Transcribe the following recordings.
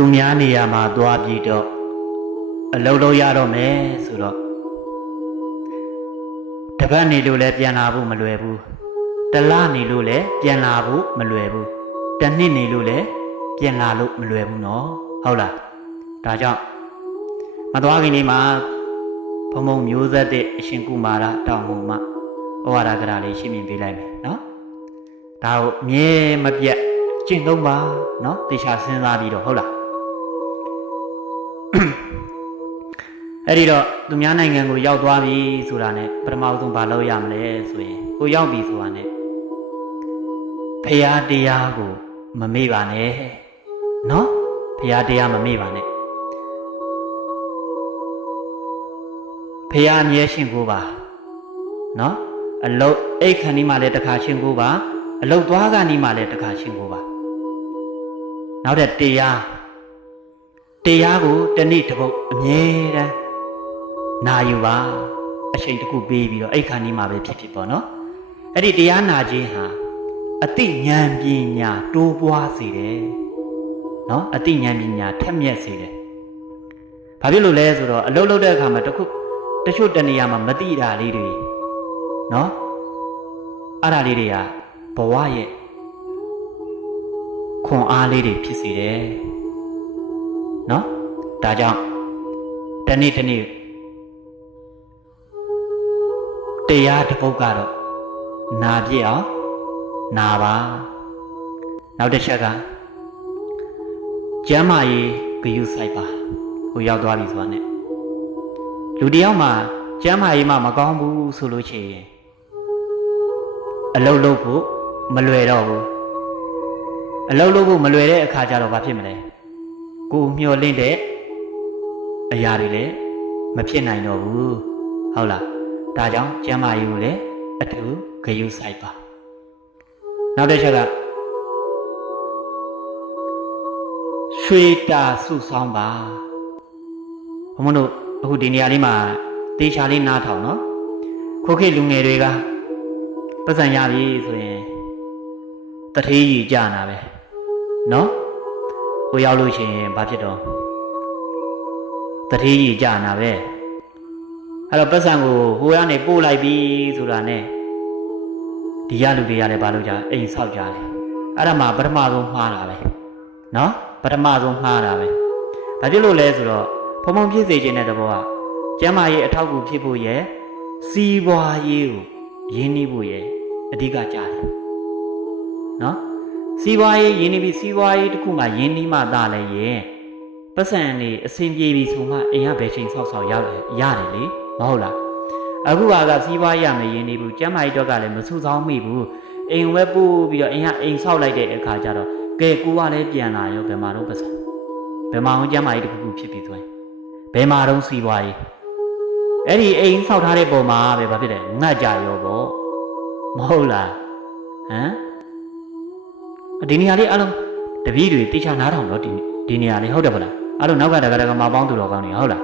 သူများနေရာမှာသွားပြီးတော့အလုပ်လုပ်ရတော့မယ်ဆိုတော့တပတ်နေလို့လည်းပြန်လာဖို့မလွယ်ဘူးတလနေလို့လည်းပြန်လာဖို့မလွယ်ဘူးတစ်နှစ်နေလို့လည်းပြန်လာလို့မလွယ်ဘူးနော်ဟုတ်လားဒါကြောင့်မသွားခင်လေးမှာဘုံဘုံမျိုးဆက်တဲ့အရှင်ကုမာရတောင်ပေါ်မှာဩဝါဒကရာလေးရှင်းပြပေးလိုက်မယ်နော်ဒါကိုအမြဲမပြတ်ကျင့်သုံးပါနော်တေချာစဉ်းစားပြီးတော့ဟုတ်လားအဲ့ဒီတော့သူများနိုင်ငံကိုရောက်သွားပြီဆိုတာနဲ့ပထမဆုံးဘာလုပ်ရမလဲဆိုရင်ကိုရောက်ပြီဆိုတာနဲ့ဖရာတရားကိုမမေ့ပါနဲ့နော်ဖရာတရားမမေ့ပါနဲ့ဖရာအမြဲရှင်ကိုပါနော်အလုတ်အိတ်ခဏီမှလည်းတစ်ခါရှင်ကိုပါအလုတ်သွားကနေမှလည်းတစ်ခါရှင်ကိုပါနောက်တဲ့တရားကိုတနေ့တစ်ပုတ်အမြဲတမ်းနာယူပါအချိန်တစ်ခုပေးပြီးတော့အိတ်ခဏီမှပဲဖြစ်ဖြစ်ပေါ့နော်အဲ့ဒီတရားနာခြင်းဟာအတိဉာဏ်ပညာတိုးပွားစေတယ်နော်အတိဉာဏ်ပညာထက်မြက်စေတယ်ဘာဖြစ်လို့လဲဆိုတော့အလုပ်လုပ်တဲ့အခါမှာတချို့တနေရာမှာမတိတာလေးတွေနော်အဲ့ဒါလေးတွေကဘဝရဲ့ခွန်အားလေးတွေဖြစ်စေတယ်နော်ဒါကြောင့်တနေ့တရားတစ်ပုဒ်ကတော့နာပြည့်အောင်နာပါနောက်တစ်ချက်ကကျမ်းမာရေးဂရုစိုက်ပါကိုရောက်သွားပြီဆိုတာနဲ့လူတယောက်မှာကျမ်းမာရေးမှမကောင်းဘူးဆိုလို့ရှိရင်အလုပ်လုပ်ဖို့မလွယ်တော့ဘူးအလုပ်လုပ်ဖို့မလွယ်တဲ့အခါကျတော့ဘာဖြစ်မလဲကိုမျှော်လင့်တဲ့အရာတွေလည်းမဖြစ်နိုင်တော့ဘူးဟုတ်လားဒါကြောင့်ကျမ်းမာရေးကိုလည်းအထူးဂရုစိုက်ပါနောက်တစ်ချက်ကရွှေတာစုဆောင်ပါဘုံမတို့အခုဒီနေရာလေးမှာတေချာလေးနားထောင်နော်ခိုးခေတ်လူငယ်တွေကပတ်စံရပြီဆိုရင်တထေးကြီးကြာနာပဲနော်ကိုရောက်လို့ရှိရင်ဘာဖြစ်တော့တထေးကြီးကြာနာပဲအဲ့တော့ပတ်စံကိုဟိုကနေပို့လိုက်ပြီဆိုတာနဲ့ဒီရလူတွေကလည်းဘာလို့ကြအိမ်ဆောက်ကြတယ်အဲ့ဒါမှပထမဆုံးမှားတာပဲနော်ပထမဆုံးမှားတာပဲဘာဖြစ်လို့လဲဆိုတော့ဖုံဖုံဖြစ်စေခြင်းတဲ့တဘောကကျမ်းမာရေးအထောက်အကူဖြစ်ဖို့ရဲ့စီးပွားရေးကိုရင်းနှီးဖို့ရဲ့အဓိကကြားတယ်နော်စီးပွားရေးရင်းနှီးပြီးစီးပွားရေးတစ်ခုမှရင်းနှီးမှသာလဲရင်ပတ်စံနေအဆင်ပြေပြီဆိုမှအိမ်ကဘယ်ချိန်ဆောက်ရတယ်လေမဟုတ်လားအခုကစီးပွားရေးမရင်းနှီးဘူးကျမ်းမာရေးတော့ကလည်းမဆူဆောင်းမိဘူးအိမ်ဝဲပို့ပြီးတော့အိမ်ဆောက်လိုက်တဲ့အခါကျတော့ကဲကိုကလည်းပြန်လာရောဘယ်မှာတော့ပတ်စံဘယ်မှာအောင်ကျမ်းမာရေးတစ်ခုဖြစ်ပြီဆိုရင်ဘယ်မှာတော့စီးပွားရေးအဲ့ဒီအိမ်ဆောက်ထားတဲ့ပုံမှာပဲဘာဖြစ်လဲငတ်ကြရောပေါ့မဟုတ်လားဟမ်ဒီနေရာလေးအလုံးတပည့်တွေတေချာနားထောင်တော့ဒီနေရာလေးဟုတ်တယ်ဗလားအဲ့လိုနောက်ကတကမပေါင်းသူတော်ကောင်းနေဟုတ်လား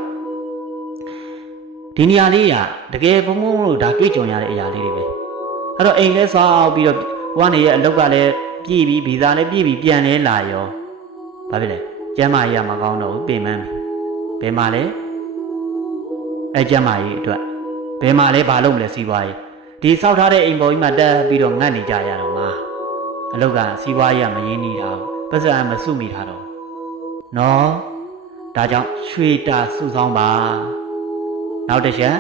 ဒီနေရာလေးကတကယ်ဘုံဘုံလို့ဒါတွေ့ကြုံရတဲ့အရာလေးတွေပဲအဲ့တော့အိမ်လဲဆောက်ပြီးတော့ဘဝနေရဲ့အလောက်ကလည်းပြည့်ပြီးဗီဇာလည်းပြည့်ပြီးပြန်လဲလာရောဘာဖြစ်လဲကျမ်းမာရေးမကောင်းတော့ဘူးပြင်မှန်းဘယ်မှာလဲအဲ့ကျမ်းမာရေးအတွက်ဘယ်မှာလဲဘာလုပ်မလဲစီးပွားရေးဒီဆောက်ထားတဲ့အိမ်ပေါ်ကြီးမှာတက်ပြီးတော့ငတ်နေကြရတော့မှာအလောက်ကစီးပွားရေးမရင်းနှီးတာပတ်စံမစုမိထားတော့နော်ဒါကြောင့်ရွှေတာစုဆောင်ပါနောက်တစ်ချက်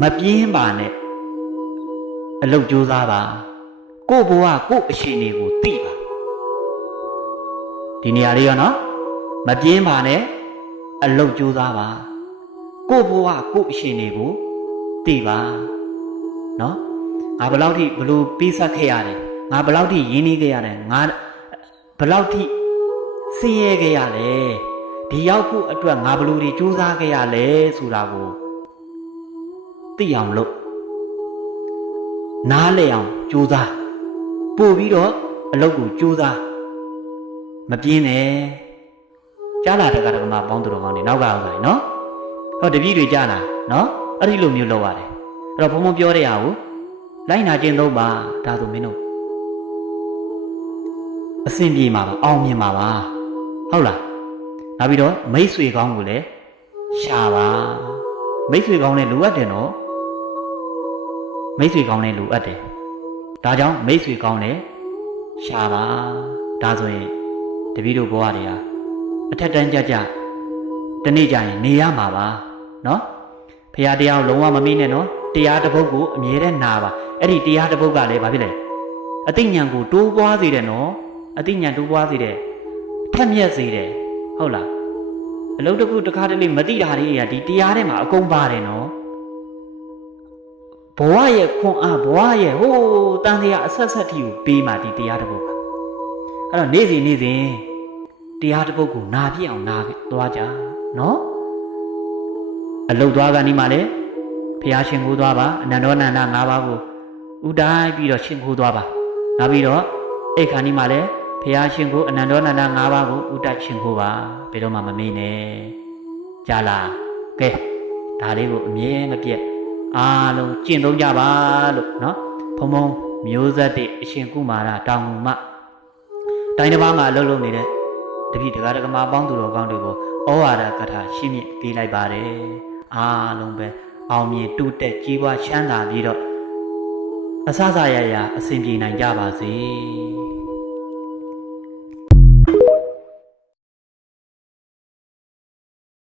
မပြင်းပါနဲ့အလုပ်ကြိုးစားပါကို့ဘဝကို့အရှင်တွေကိုသိပါဒီနေရာလေးရောနော်မပြင်းပါနဲ့အလုပ်ကြိုးစားပါကို့ဘဝကို့အရှင်တွေကိုသိပါနော်ငါဘယ်လောက်ထိဘလို့ပြီးဆက်ခဲ့ရတယ်ငါဘယ်လောက်ထိရင်းနှီးခဲ့ရတယ်ငါဘယ်လောက်ထိဆင်းရဲခဲ့ရလဲဒီရောက်ဖို့အတွက်ငါဘလို့တွေကြိုးစားခဲ့ရလဲဆိုတာကိုသိအောင်လုပ်နားလည်အောင်ကြိုးစားပို့ပြီးတော့အလုပ်ကိုကြိုးစားမပြင်းနဲ့ကြားလာတဲ့ကတည်းကမှပေါင်းသူတော်ကောင်းနေနောက်ကဥစ္စာနော်ဟောတပည့်တွေကြားလာနော်အဲ့ဒီလိုမျိုးလုပ်ရတယ်အဲ့တော့ဘုံဘုံပြောတဲ့ဟာကိုလိုက်နာကျင့်သုံးပါဒါဆိုမင်းတို့အဆင်ပြေမှာပါအောင်မြင်မှာပါဟုတ်လား နောက်ပြီးတော့မိတ်ဆွေကောင်းကိုလည်းရှာပါမိတ်ဆွေကောင်းလည်းလိုအပ်တယ်နော်မိတ်ဆွေကောင်းလည်းလိုအပ်တယ်ဒါကြောင့်မိတ်ဆွေကောင်းလည်းရှာပါဒါဆိုရင်တပည့်တို့ဘဝတွေဟာအထက်တန်းကြတနေ့ကျရင်နေရမှာပါနော်ဖရာတရားကိုလုံးဝမမေ့နဲ့နော်တရားတစ်ပုဒ်ကိုအမြဲတမ်းနာပါအဲ့ဒီတရားတစ်ပုဒ်ကလည်းဘာဖြစ်လဲအသိဉာဏ်ကိုတိုးပွားစေတယ်နော်အသိဉာဏ်တိုးပွားစေတယ်ထက်မြက်စေတယ်ဟုတ်လားအလုပ်တစ်ခုတစ်ခါတလေမသိတာတွေကဒီတရားထဲမှာအကုန်ပါတယ်နော်ဘဝရဲ့ခွန်အားဘဝရဲ့ဟိုးတန်တရားအဆက်ဆက်ထိကိုပေးမှဒီတရားတစ်ပုဒ်ကအဲ့တော့နေ့စဉ်တရားတစ်ပုဒ်ကိုနာပြည့်အောင်နာသွားကြနော်အလုတ်သွားကနေမှလည်းဘုရားရှင်ကိုသွားပါအနန္တောနန္ဒ၅ပါးကိုဥတိုင်းပြီးတော့ရှင်ကိုသွားပါနောက်ပြီးတော့အဲ့ခါနီမှလည်းဘုရားရှင်ကိုအနန္တောနန္ဒ၅ပါးကိုဥတိုက်ရှင်ကိုပါဘယ်တော့မှမမေ့နဲ့ကြားလားကဲဒါလေးကိုအမြဲမပြတ်အားလုံးကျင့်သုံးကြပါလို့နော်ဘုံဘုံမျိုးဆက်တဲ့အရှင်ကုမာရတောင်မူမတိုင်းတစ်ပါးမှာလှုပ်လှုပ်နေတဲ့တပည့်တရားဓမ္မပေါင်းသူတော်ကောင်းတွေကိုဩဝါဒကထာရှင်းပြပေးလိုက်ပါတယ်အားလုံးပဲအောင်မြင်တိုးတက်ကြီးပွားချမ်းသာပြီးတော့အစစရရအစဉ်ပြေနိုင်ကြပါစေ